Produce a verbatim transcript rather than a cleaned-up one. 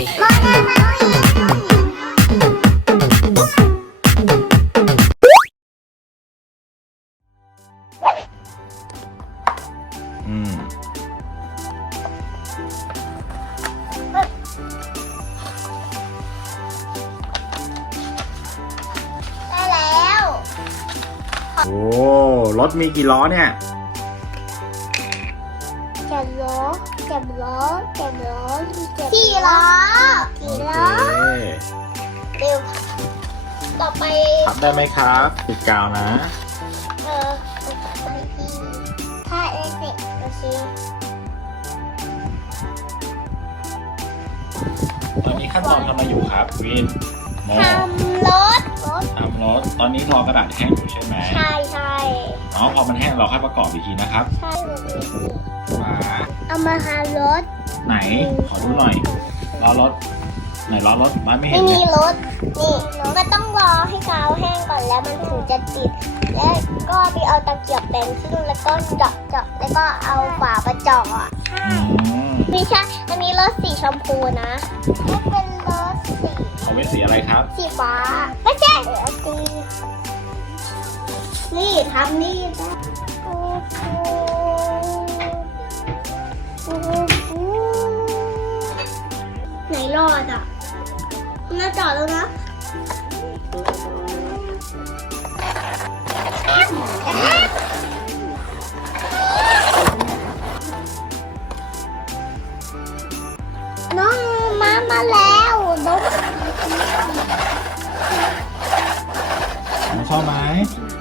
อืมได้แล้วโอ้รถมีกี่ล้อเนี่ยเจ็บล้อเจ็บล้อเจ็บล้อสี่ล้อสี่ล้อโอเคเร็วต่อไปขับได้ไหมครับติดกาวนะเออไปที่ถ้าเอฟเฟกต์โอเคตอนนี้ขั้นตอนทำอะไรอยู่ครับวินโมทำรถรถทำรถตอนนี้รอกระดาษแห้งอยู่ใช่ไหมใช่ใช่เนาะพอมันแห้งเราค่อยประกอบอีกทีนะครับใช่แบบนี้ฝาเอามาทำรถไหนขอดูหน่อยล้อรถไหนล้อรถมันไม่เห็ไม่นเลมียรถนี่มันต้องรอให้กาวแห้งก่อนแล้วมันถึงจะติด แล้วก็ไปเอาตะเกียบแบนขึ้นแล้วก็เจาะเจาะแล้วก็เอาฝาประเจาะอ่ะอืมไม่ใช่อันนี้รถสีชมพูนะไม่เป็นรถสีเอาไว้สีอะไรครับสีฟ้าไม่ใช่สีนี่ทำนี่ได้โอ้โหโอ้โหไหนรอดอ่ะน่าจอดแล้วนะน้องมามาแล้วนกน้องชอบไหม